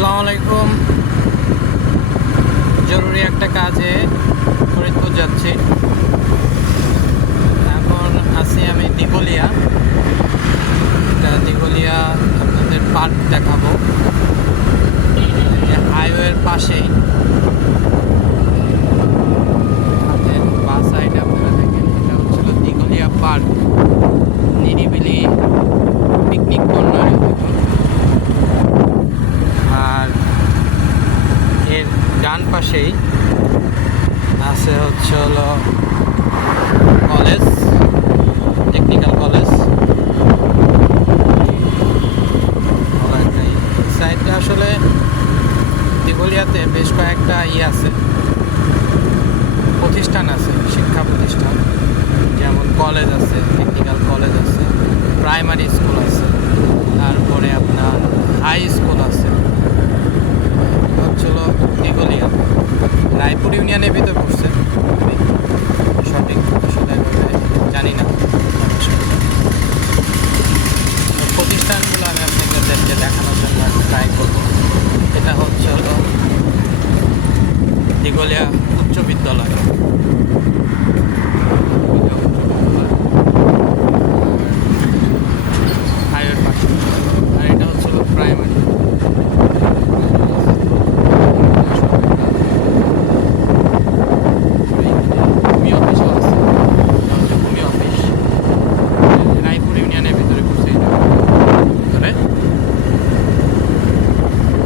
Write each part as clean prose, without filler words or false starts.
আসসালামু আলাইকুম। জরুরি একটা কাজে ফরিদপুর যাচ্ছি। এখন আছি আমি দিঘলিয়া। দিঘলিয়া আপনাদের পার্ক দেখাবো, হাইওয়ের পাশেই। বাস সাইডে আপনারা দেখেন, এটা হচ্ছিল দিঘলিয়া পার্ক, নিরিবিলি পিকনিক কর্নার। আর এর ডান পাশেই আছে হলো কলেজ, টেকনিক্যাল কলেজ। সাইডে আসলে দিঘলিয়াতে বেশ কয়েকটা আছে, প্রতিষ্ঠান আছে, শিক্ষা প্রতিষ্ঠান, যেমন কলেজ আছে, টেকনিক্যাল কলেজ আছে, প্রাইমারি স্কুল আছে, তারপরে আপনার হাই স্কুল আছে। হচ্ছিল দিঘলিয়া, রায়পুর ইউনিয়নের ভিতর পড়ছে। আমি সঠিক আসলে জানি না। প্রতিষ্ঠানগুলো আমি আপনাদেরকে দেখানোর জন্য ট্রাই করব। এটা হলো দিঘলিয়া উচ্চ বিদ্যালয়। হাইওয়ের পাশে। আর এটা হচ্ছিল প্রাইমারি।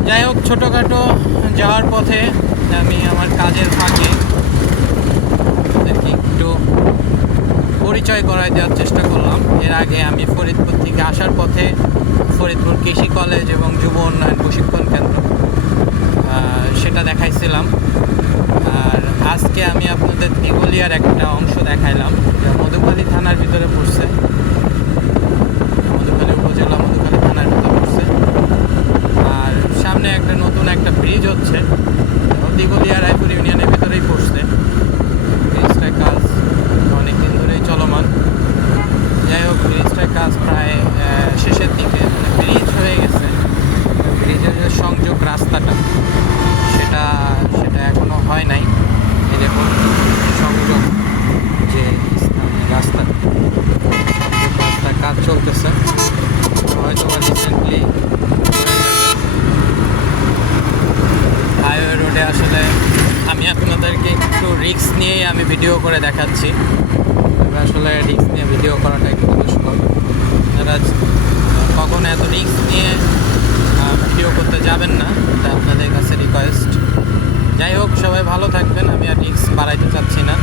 যাই হোক, ছোটোখাটো যাওয়ার পথে আমি আমার কাজের ফাঁকে একটু পরিচয় করায় দেওয়ার চেষ্টা করলাম। এর আগে আমি ফরিদপুর থেকে আসার পথে ফরিদপুর কৃষি কলেজ এবং যুব উন্নয়ন প্রশিক্ষণ কেন্দ্র সেটা দেখাইছিলাম। আর আজকে আমি আপনাদের দিঘলিয়ার একটা অংশ দেখাইলাম, যা মধুখালী থানার ভিতরে পড়ছে। মধুখালী উপজেলা মধুখালী থানার ভিতরে পড়ছে। আর সামনে নতুন একটা ব্রিজ হচ্ছে, দিঘলিয়া রায়পুর ইউনিয়নের ভিতরেই পড়ছে। ব্রিজটার কাজ অনেকদিন ধরেই চলমান। যাই হোক, ব্রিজটার কাজ প্রায় শেষের দিকে, ব্রিজ হয়ে গেছে। ব্রিজের যে সংযোগ রাস্তাটা সেটা এখনও হয় নাই। এই দেখুন, সংযোগ যে রাস্তা, সংযোগ রাস্তার কাজ চলতেছে, হয়তো রিসেন্টলি হাইওয়ে রোডে। আসলে আমি আপনাদেরকে একটু রিস্ক নিয়েই আমি ভিডিও করে দেখাচ্ছি। তবে আসলে রিস্ক নিয়ে ভিডিও করাটা একটু দুষ্কর। আপনারা কখনো এত রিস্ক নিয়ে ভিডিও করতে যাবেন না, এটা আপনাদের কাছে রিকোয়েস্ট। যাই হোক, সবাই ভালো থাকবেন। আমি আর রিস্ক বাড়াইতে চাচ্ছি না।